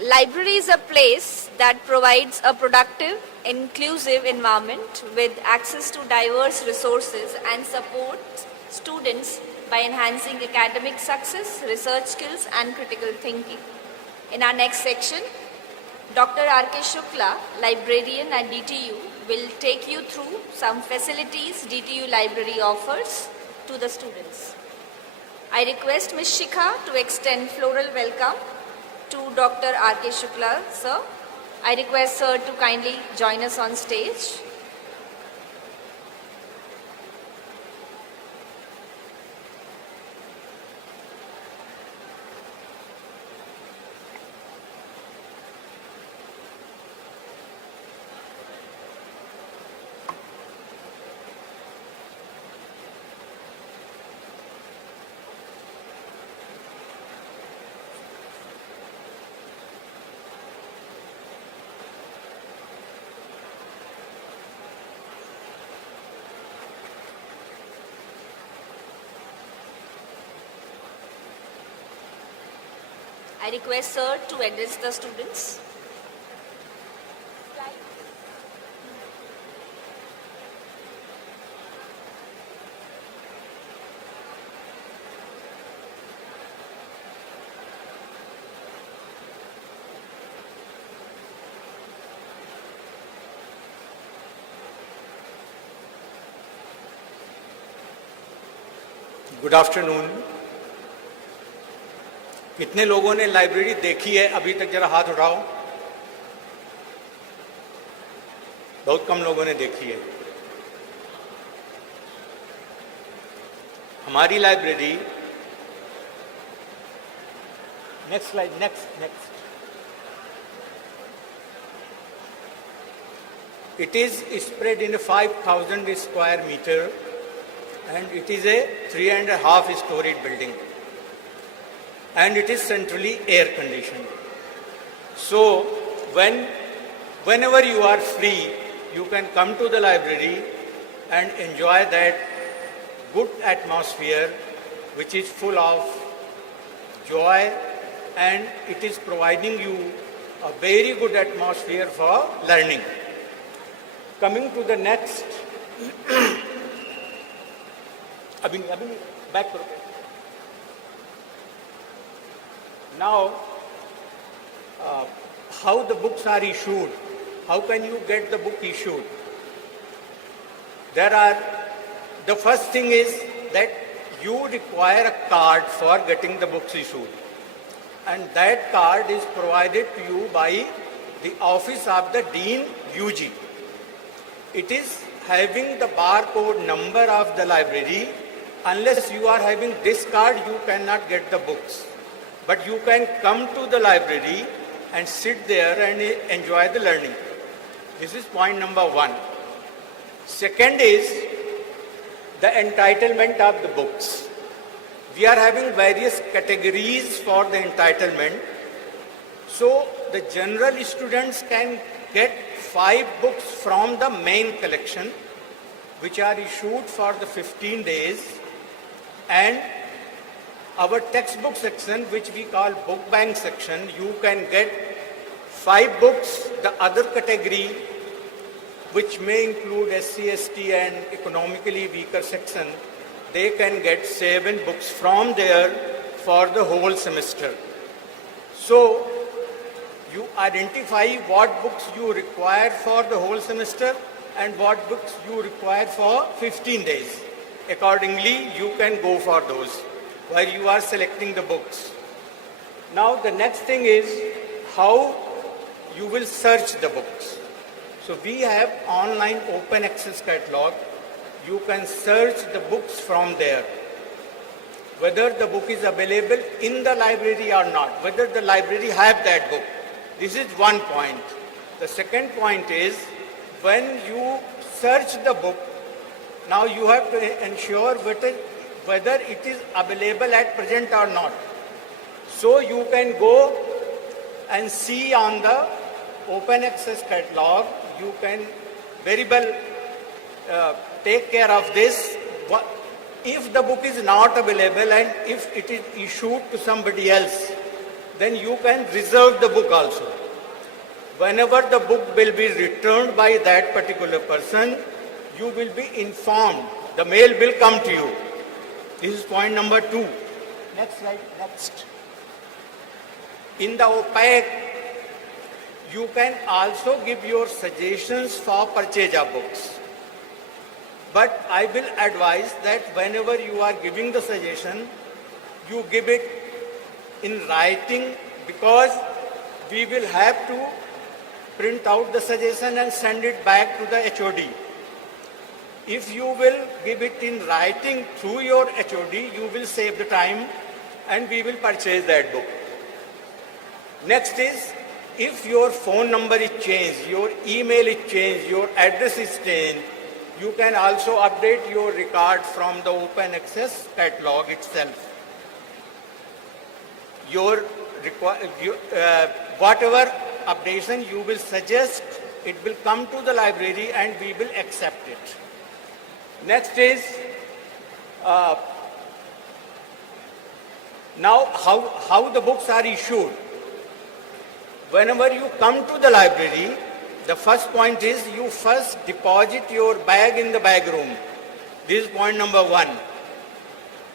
Library is a place that provides a productive, inclusive environment with access to diverse resources and supports students by enhancing academic success, research skills, and critical thinking. In our next section, Dr. R.K. Shukla, librarian at DTU, will take you through some facilities DTU Library offers to the students. I request Ms. Shikha to extend floral welcome to Dr. R.K. Shukla, sir. I request sir to kindly join us on stage. I request sir to address the students. Good afternoon. कितने लोगों ने library देखी है अभी तक? जरा हाथ उठाओ। बहुत कम लोगों ने देखी है। हमारी library, next slide, next. It is spread in a 5,000 square meter and it is a 3.5 storied building and it is centrally air conditioned. So whenever you are free, you can come to the library and enjoy that good atmosphere which is full of joy, and it is providing you a very good atmosphere for learning. Coming to the next, abhi back karo. Now, how the books are issued? How can you get the book issued? The first thing is that you require a card for getting the books issued, and that card is provided to you by the office of the Dean UG. It is having the barcode number of the library. Unless you are having this card, you cannot get the books. But you can come to the library and sit there and enjoy the learning. This is point number one. Second is the entitlement of the books. We are having various categories for the entitlement. So the general students can get 5 books from the main collection, which are issued for the 15 days, and our textbook section, which we call book bank section, you can get 5 books. The other category, which may include SC, ST and economically weaker section, they can get 7 books from there for the whole semester. So you identify what books you require for the whole semester and what books you require for 15 days. Accordingly, you can go for those while you are selecting the books. Now the next thing is how you will search the books. So we have online open access catalog. You can search the books from there, whether the book is available in the library or not, whether the library have that book. This is one point. The second point is when you search the book, now you have to ensure whether it is available at present or not. So you can go and see on the open access catalog. You can very well take care of this. If the book is not available and if it is issued to somebody else, then you can reserve the book also. Whenever the book will be returned by that particular person, you will be informed. The mail will come to you. This is point number 2. Next slide, next. In the OPAC, you can also give your suggestions for purchase of books. But I will advise that whenever you are giving the suggestion, you give it in writing, because we will have to print out the suggestion and send it back to the HOD. If you will give it in writing through your HOD, you will save the time and we will purchase that book. Next is, if your phone number is changed, your email is changed, your address is changed, you can also update your record from the open access catalog itself. Whatever updation you will suggest, it will come to the library and we will accept it. Next is, now how the books are issued. Whenever you come to the library, the first point is you first deposit your bag in the bag room. This is point number 1.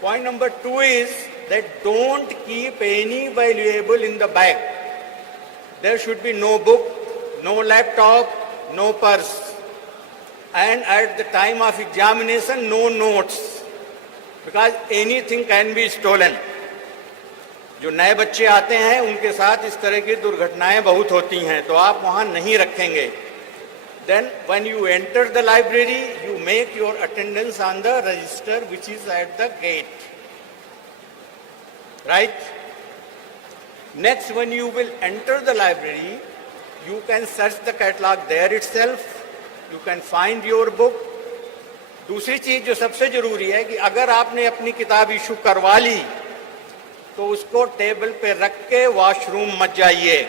Point number 2 is that don't keep any valuable in the bag. There should be no book, no laptop, no purse. And at the time of examination, no notes, because anything can be stolen. जो नए बच्चे आते हैं उनके साथ इस तरह की दुर्घटनाएं बहुत होती हैं, तो आप वहां नहीं रखेंगे. Then when you enter the library, you make your attendance on the register which is at the gate. Right? Next, when you will enter the library, you can search the catalog there itself. You can find your book. दूसरी चीज जो सबसे जरूरी है कि अगर आपने अपनी किताब इशू करवा ली तो उसको टेबल पे रख के वॉशरूम मत जाइए,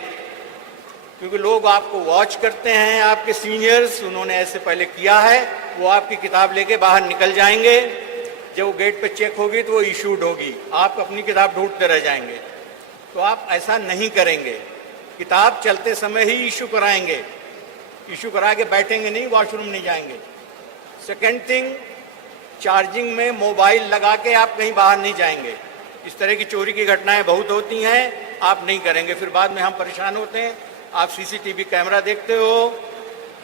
क्योंकि लोग आपको वॉच करते हैं, आपके सीनियर्स, उन्होंने ऐसे पहले किया है, वो आपकी किताब लेके बाहर निकल जाएंगे. जब वो गेट पे चेक होगी तो वो इशूड होगी, आप अपनी किताब ढूंढते रह जाएंगे. तो आप ऐसा नहीं करेंगे, किताब चलते समय ही इशू कराएंगे. इशू करा के बैठेंगे नहीं, वॉशरूम नहीं जाएंगे. सेकेंड थिंग, चार्जिंग में मोबाइल लगा के आप कहीं बाहर नहीं जाएंगे. इस तरह की चोरी की घटनाएं बहुत होती हैं, आप नहीं करेंगे, फिर बाद में हम परेशान होते हैं. आप सीसीटीवी कैमरा देखते हो,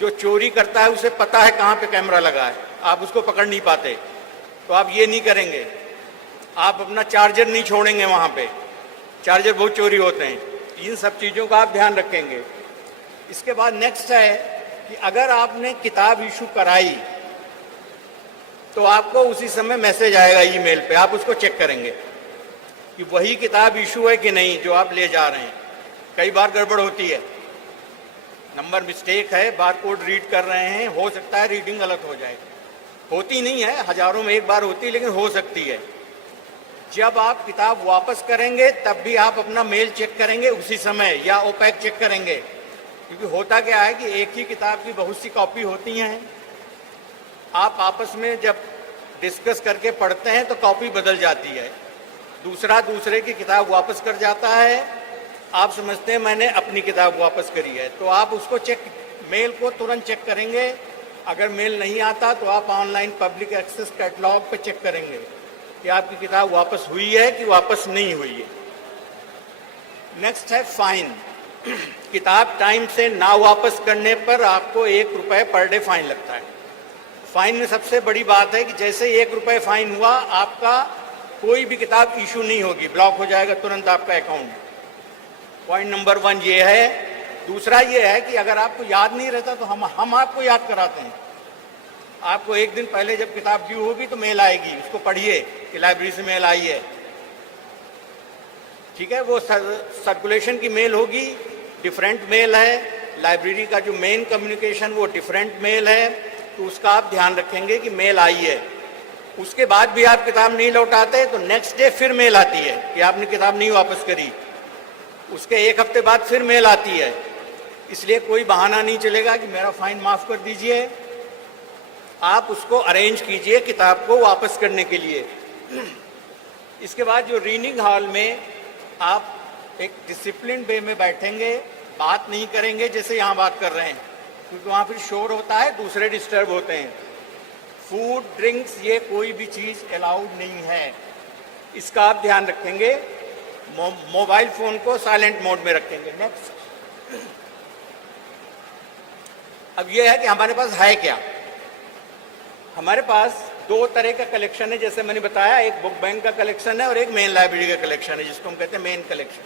जो चोरी करता है उसे पता है कहाँ पे कैमरा लगा है, आप उसको पकड़ नहीं पाते, तो आप ये नहीं करेंगे. आप अपना चार्जर नहीं छोड़ेंगे वहाँ पे, चार्जर बहुत चोरी होते हैं. इन सब चीज़ों का आप ध्यान रखेंगे. इसके बाद नेक्स्ट है कि अगर आपने किताब इशू कराई तो आपको उसी समय मैसेज आएगा ईमेल पे, आप उसको चेक करेंगे कि वही किताब इशू है कि नहीं जो आप ले जा रहे हैं. कई बार गड़बड़ होती है, नंबर मिस्टेक है, बारकोड रीड कर रहे हैं, हो सकता है रीडिंग गलत हो जाए. होती नहीं है, हजारों में एक बार होती है, लेकिन हो सकती है. जब आप किताब वापस करेंगे तब भी आप अपना मेल चेक करेंगे उसी समय, या ओपैक चेक करेंगे, क्योंकि होता क्या है कि एक ही किताब की बहुत सी कॉपी होती हैं. आप आपस में जब डिस्कस करके पढ़ते हैं तो कॉपी बदल जाती है, दूसरा दूसरे की किताब वापस कर जाता है. आप समझते हैं मैंने अपनी किताब वापस करी है, तो आप उसको चेक, मेल को तुरंत चेक करेंगे. अगर मेल नहीं आता तो आप ऑनलाइन पब्लिक एक्सेस कैटलॉग पे चेक करेंगे कि आपकी किताब वापस हुई है कि वापस नहीं हुई है. नेक्स्ट है फाइन. किताब टाइम से ना वापस करने पर आपको ₹1 पर डे फाइन लगता है. फाइन में सबसे बड़ी बात है कि जैसे ही ₹1 फाइन हुआ, आपका कोई भी किताब इशू नहीं होगी, ब्लॉक हो जाएगा तुरंत आपका अकाउंट. पॉइंट नंबर 1 ये है. दूसरा ये है कि अगर आपको याद नहीं रहता तो हम आपको याद कराते हैं. आपको एक दिन पहले जब किताब ड्यू होगी तो मेल आएगी, उसको पढ़िए कि लाइब्रेरी से मेल आई है. ठीक है, वो सर्कुलेशन की मेल होगी, डिफरेंट मेल है. लाइब्रेरी का जो मेन कम्युनिकेशन वो डिफरेंट मेल है, तो उसका आप ध्यान रखेंगे कि मेल आई है. उसके बाद भी आप किताब नहीं लौटाते तो नेक्स्ट डे फिर मेल आती है कि आपने किताब नहीं वापस करी. उसके एक हफ्ते बाद फिर मेल आती है. इसलिए कोई बहाना नहीं चलेगा कि मेरा फाइन माफ कर दीजिए. आप उसको अरेंज कीजिए किताब को वापस करने के लिए. इसके बाद जो रीडिंग हॉल में आप एक डिसिप्लिन वे में बैठेंगे, बात नहीं करेंगे जैसे यहाँ बात कर रहे हैं, क्योंकि वहाँ फिर शोर होता है, दूसरे डिस्टर्ब होते हैं। फूड, ड्रिंक्स, ये कोई भी चीज़ अलाउड नहीं है, इसका आप ध्यान रखेंगे। मोबाइल फ़ोन को साइलेंट मोड में रखेंगे। नेक्स्ट। अब ये है कि हमारे पास है क्या। हमारे पास दो तरह का कलेक्शन है, जैसे मैंने बताया, एक बुक बैंक का कलेक्शन है और एक मेन लाइब्रेरी का कलेक्शन है, जिसको हम कहते हैं मेन कलेक्शन।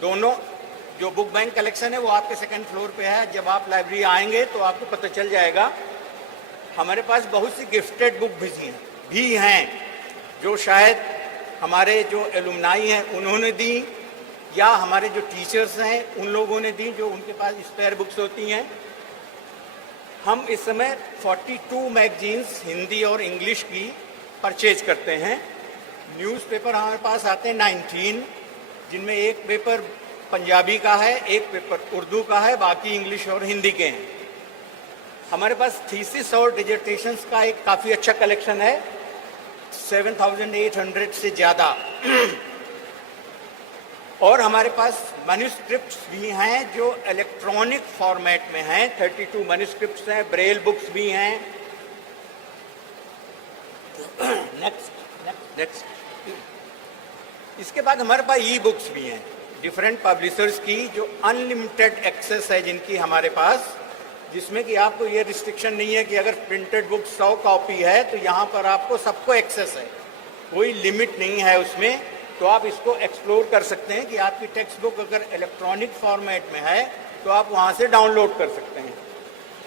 दोनों, जो बुक बैंक कलेक्शन है वो आपके सेकंड फ्लोर पे है। जब आप लाइब्रेरी आएंगे तो आपको पता चल जाएगा। हमारे पास बहुत सी गिफ्टेड बुक भी हैं जो शायद हमारे जो एलुमनाई हैं उन्होंने दी, या हमारे जो टीचर्स हैं उन लोगों ने दी, जो उनके पास स्पेयर बुक्स होती हैं। हम इस समय 42 मैगजीन्स हिंदी और इंग्लिश की परचेज करते हैं। न्यूज़पेपर हमारे पास आते हैं 19, जिनमें एक पेपर पंजाबी का है, एक पेपर उर्दू का है, बाकी इंग्लिश और हिंदी के हैं। हमारे पास थीसिस और डिजर्टेशंस का एक काफ़ी अच्छा कलेक्शन है, 7,800 से ज़्यादा। और हमारे पास मैन्युस्क्रिप्ट्स भी हैं जो इलेक्ट्रॉनिक फॉर्मेट में हैं, 32 मैन्युस्क्रिप्ट्स हैं, ब्रेल बुक्स भी हैं। नेक्स्ट। इसके बाद हमारे पास ई बुक्स भी हैं, डिफरेंट पब्लिशर्स की, जो अनलिमिटेड एक्सेस है जिनकी हमारे पास, जिसमें कि आपको ये रिस्ट्रिक्शन नहीं है कि अगर प्रिंटेड बुक 100 कॉपी है तो यहाँ पर आपको सबको एक्सेस है, कोई लिमिट नहीं है उसमें। तो आप इसको एक्सप्लोर कर सकते हैं कि आपकी टेक्स्ट बुक अगर इलेक्ट्रॉनिक फॉर्मेट में है तो आप वहाँ से डाउनलोड कर सकते हैं।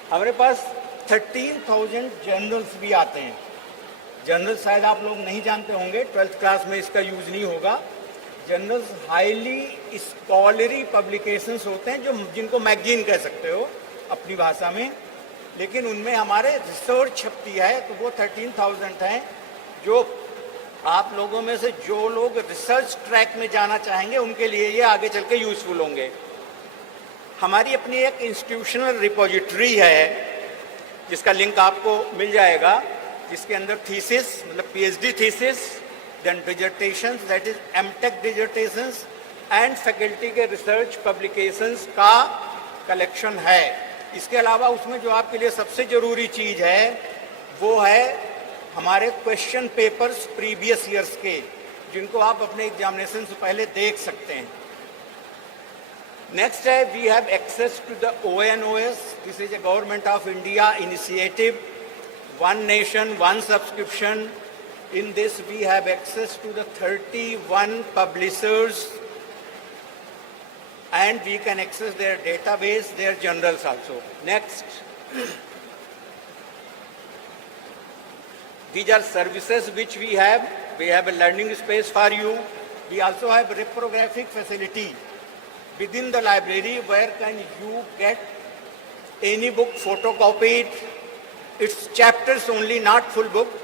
हमारे पास 13,000 जर्नल्स भी आते हैं। जर्नल शायद आप लोग नहीं जानते होंगे, 12th क्लास में इसका यूज़ नहीं होगा। जर्नल्स हाईली स्कॉलरी पब्लिकेशंस होते हैं, जो जिनको मैगजीन कह सकते हो अपनी भाषा में, लेकिन उनमें हमारे रिसर्च छपती है। तो वो 13,000 हैं, जो आप लोगों में से जो लोग रिसर्च ट्रैक में जाना चाहेंगे उनके लिए ये आगे चल के यूज़फुल होंगे। हमारी अपनी एक इंस्टीट्यूशनल रिपोजिटरी है जिसका लिंक आपको मिल जाएगा, जिसके अंदर थीसिस मतलब PhD thesis, then dissertations that is MTech dissertations and faculty के रिसर्च पब्लिकेशंस का कलेक्शन है। इसके अलावा उसमें जो आपके लिए सबसे ज़रूरी चीज़ है वो है हमारे क्वेश्चन पेपर्स प्रीवियस ईयर्स के, जिनको आप अपने एग्जामिनेशन से पहले देख सकते हैं। नेक्स्ट है, we have access to the ONOS। This is a government of India initiative, one nation one subscription. In this we have access to the 31 publishers and we can access their database, their journals also. Next. These are services which we have. We have a learning space for you. We also have reprographic facility within the library where can you get any book photocopied. It's chapters only, not full book.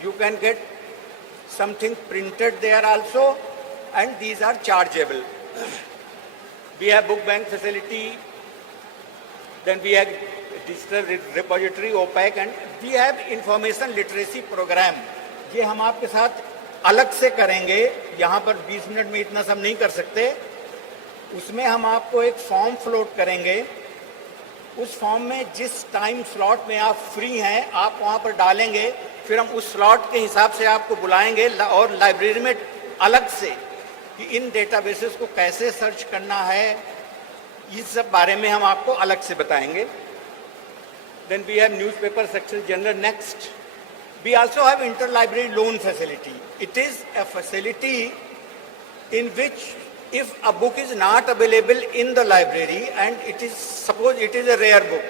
You can get something printed there also, and these are chargeable. We have book bank facility, then we have digital repository, OPAC, and we have information literacy program. ये हम आपके साथ अलग से करेंगे, यहाँ पर 20 minute में इतना सब नहीं कर सकते। उसमें हम आपको एक फॉर्म फ्लोट करेंगे, उस फॉर्म में जिस टाइम स्लॉट में आप फ्री हैं आप वहाँ पर डालेंगे, फिर हम उस स्लॉट के हिसाब से आपको बुलाएंगे और लाइब्रेरी में अलग से कि इन डेटाबेसेस को कैसे सर्च करना है, इस सब बारे में हम आपको अलग से बताएंगे। Then we have newspaper section general. Next, we also have interlibrary loan facility. It is a facility in which if a book is not available in the library and it is, suppose it is a rare book,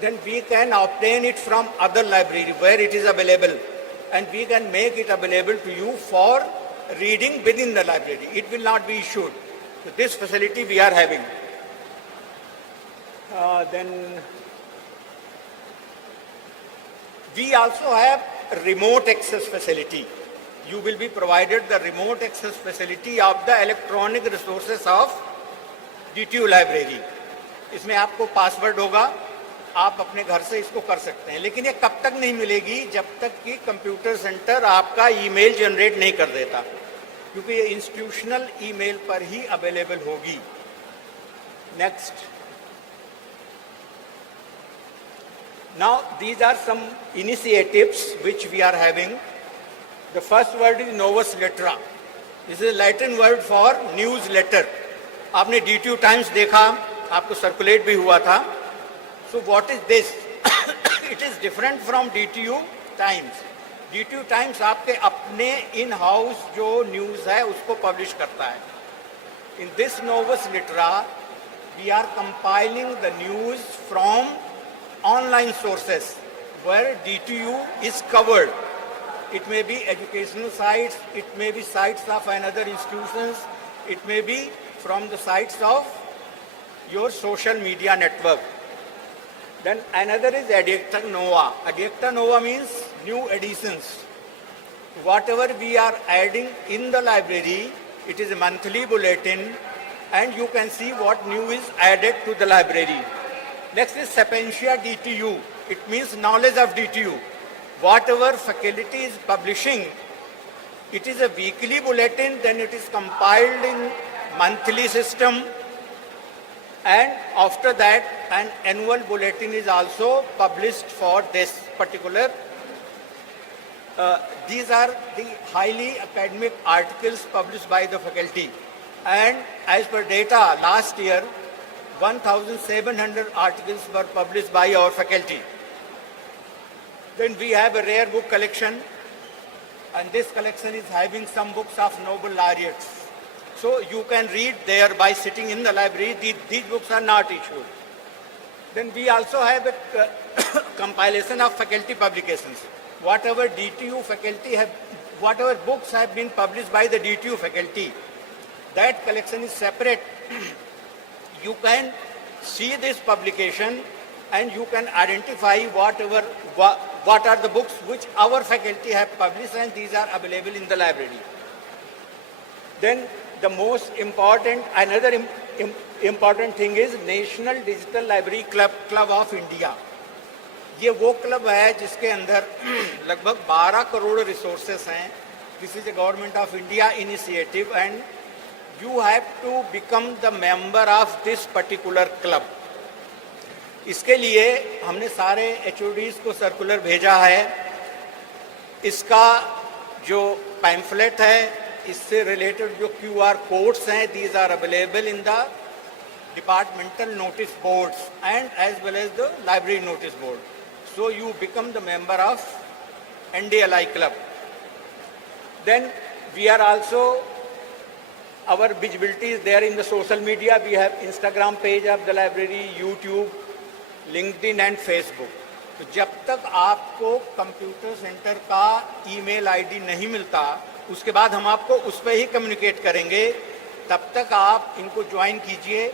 then we can obtain it from other library where it is available and we can make it available to you for reading within the library. It will not be issued. So this facility we are having. Then we also have remote access facility. You will be provided the remote access facility of the electronic resources of DTU library. इसमें आपको password होगा, आप अपने घर से इसको कर सकते हैं, लेकिन ये कब तक नहीं मिलेगी, जब तक कि कंप्यूटर सेंटर आपका ईमेल जनरेट नहीं कर देता। क्योंकि ये इंस्टीट्यूशनल ईमेल पर ही अवेलेबल होगी। Next. Now these are some initiatives which we are having. The first word is Novus Litera. This is a Latin word for newsletter. आपने DTU Times देखा, आपको सर्कुलेट भी हुआ था। So what is this? It is different from DTU Times. DTU Times आपके अपने in house जो news है उसको पब्लिश करता है। In this Novus Litera, we are compiling the news from online sources where DTU is covered. It may be educational sites, it may be sites of another institutions, it may be from the sites of your social media network. Then another is Ediacta Nova. Ediacta Nova means new editions. Whatever we are adding in the library, it is a monthly bulletin and you can see what new is added to the library. Next is Sapientia DTU. It means knowledge of DTU. Whatever faculty is publishing, it is a weekly bulletin, then it is compiled in monthly system, and after that an annual bulletin is also published for this particular. These are the highly academic articles published by the faculty, and as per data last year 1,700 articles were published by our faculty. Then we have a rare book collection, and this collection is having some books of noble laureates. So you can read there by sitting in the library. These books are not issued. Then we also have a compilation of faculty publications. Whatever DTU faculty have, whatever books have been published by the DTU faculty, that collection is separate. You can see this publication and you can identify what are the books which our faculty have published, and these are available in the library. Then the most important, another important thing is National Digital Library Club of India. ये वो club है जिसके अंदर लगभग 12 crore resources हैं. This is a Government of India initiative and you have to become the member of this particular club. इसके लिए हमने सारे HODs को सर्कुलर भेजा है. इसका जो पैम्फलेट है, इससे रिलेटेड जो QR कोड्स हैं, these are available in the departmental notice boards and as well as the library notice board. So you become the member of NDLI club. Then we are also, our visibility is there in the social media. We have Instagram page of the library, YouTube, LinkedIn and Facebook. तो जब तक आपको computer centre का email ID नहीं मिलता, उसके बाद हम आपको उस पर ही कम्युनिकेट करेंगे. तब तक आप इनको ज्वाइन कीजिए.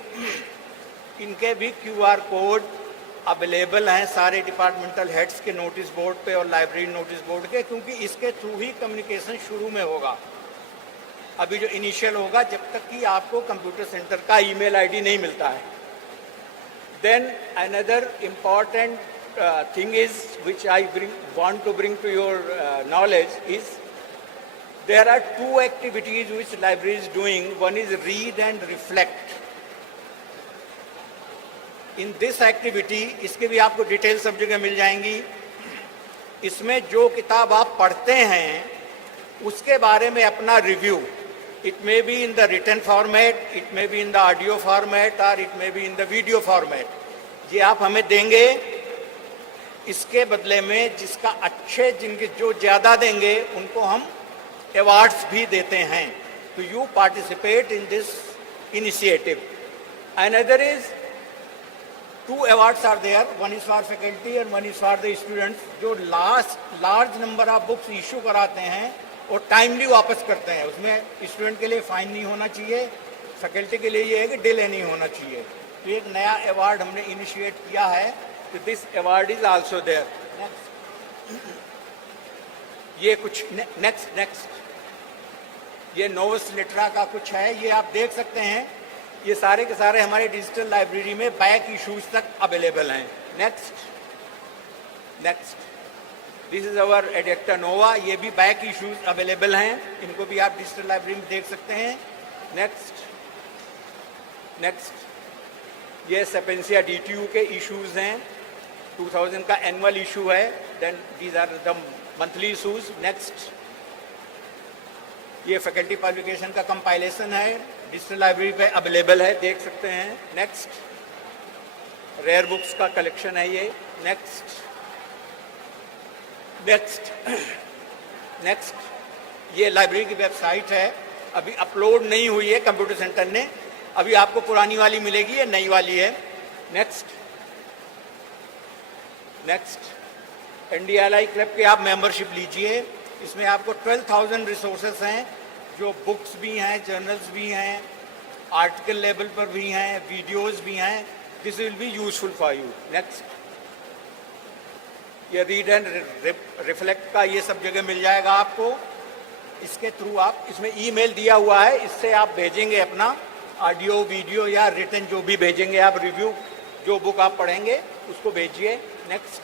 इनके भी QR कोड अवेलेबल हैं सारे डिपार्टमेंटल हेड्स के नोटिस बोर्ड पे और लाइब्रेरी नोटिस बोर्ड के, क्योंकि इसके थ्रू ही कम्युनिकेशन शुरू में होगा. अभी जो इनिशियल होगा जब तक कि आपको कंप्यूटर सेंटर का ईमेल आईडी नहीं मिलता है. Then another important thing is which I want to bring to your knowledge is there are two activities which library is doing. One is read and reflect. In this activity, इसके भी आपको detail सब जगह मिल जाएंगी. इसमें जो किताब आप पढ़ते हैं उसके बारे में अपना review, it may be in the written format, it may be in the audio format or it may be in the video format, ये आप हमें देंगे. इसके बदले में जिसका अच्छे, जिनके जो ज़्यादा देंगे उनको हम अवार्ड्स भी देते हैं. तो you participate in this initiative. Another is 2 awards are there. One is for faculty and one is for the students. जो large number of books issue कराते हैं और टाइमली वापस करते हैं. उसमें स्टूडेंट के लिए फाइन नहीं होना चाहिए, फैकल्टी के लिए ये है कि डिले नहीं होना चाहिए. तो एक नया अवार्ड हमने इनिशिएट किया है. तो this award is also there. ये कुछ नेक्स्ट ये नोवस लिटरा का कुछ है, ये आप देख सकते हैं. ये सारे के सारे हमारे डिजिटल लाइब्रेरी में बैक इश्यूज तक अवेलेबल हैं. नेक्स्ट दिस इज अवर एडिक्टा नोवा, ये भी बैक इश्यूज अवेलेबल हैं, इनको भी आप डिजिटल लाइब्रेरी में देख सकते हैं। नेक्स्ट ये सेपेंसिया DTU के इश्यूज हैं, 2000 का एनुअल इशू है, then these are the monthly issues. Next ये फैकल्टी पब्लिकेशन का कंपाइलेशन है, डिजिटल लाइब्रेरी पे अवेलेबल है, देख सकते हैं। नेक्स्ट रेयर बुक्स का कलेक्शन है ये। नेक्स्ट ये लाइब्रेरी की वेबसाइट है, अभी अपलोड नहीं हुई है कंप्यूटर सेंटर ने, अभी आपको पुरानी वाली मिलेगी, ये नई वाली है। नेक्स्ट NDLI क्लब के आप मेंबरशिप लीजिए, इसमें आपको 12,000 रिसोर्सेस हैं, जो बुक्स भी हैं, जर्नल्स भी हैं, आर्टिकल लेवल पर भी हैं, वीडियोस भी हैं। This will be useful for you. Next ये रीड एंड रिफ्लेक्ट का ये सब जगह मिल जाएगा आपको, इसके थ्रू आप, इसमें ईमेल दिया हुआ है, इससे आप भेजेंगे अपना ऑडियो वीडियो या रिटन जो भी भेजेंगे आप, रिव्यू जो बुक आप पढ़ेंगे उसको भेजिए। नेक्स्ट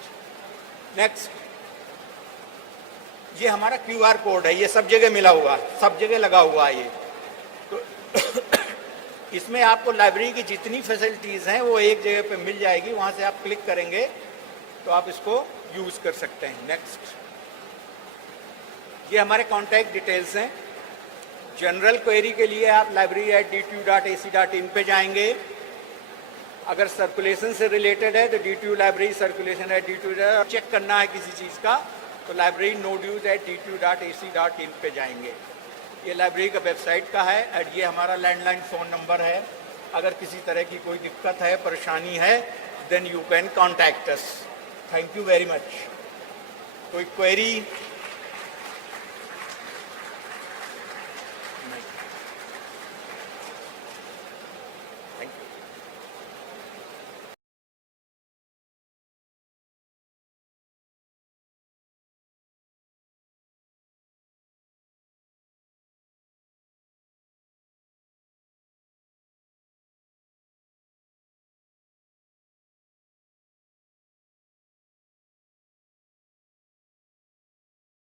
ये हमारा QR कोड है, ये सब जगह मिला हुआ, सब जगह लगा हुआ है ये। तो इसमें आपको लाइब्रेरी की जितनी फैसिलिटीज़ हैं वो एक जगह पे मिल जाएगी, वहाँ से आप क्लिक करेंगे तो आप इसको यूज़ कर सकते हैं। नेक्स्ट ये हमारे कॉन्टैक्ट डिटेल्स हैं। जनरल क्वेरी के लिए आप library@dtu.ac.in पे जाएंगे। अगर सर्कुलेशन से रिलेटेड है तो DTU library circulation @DTU, check करना है किसी चीज़ का तो library.nodeuse@dtu.ac.in पे जाएंगे। ये लाइब्रेरी का वेबसाइट का है, और ये हमारा लैंडलाइन फ़ोन नंबर है। अगर किसी तरह की कोई दिक्कत है, परेशानी है, then you can contact us. Thank you very much. कोई क्वेरी?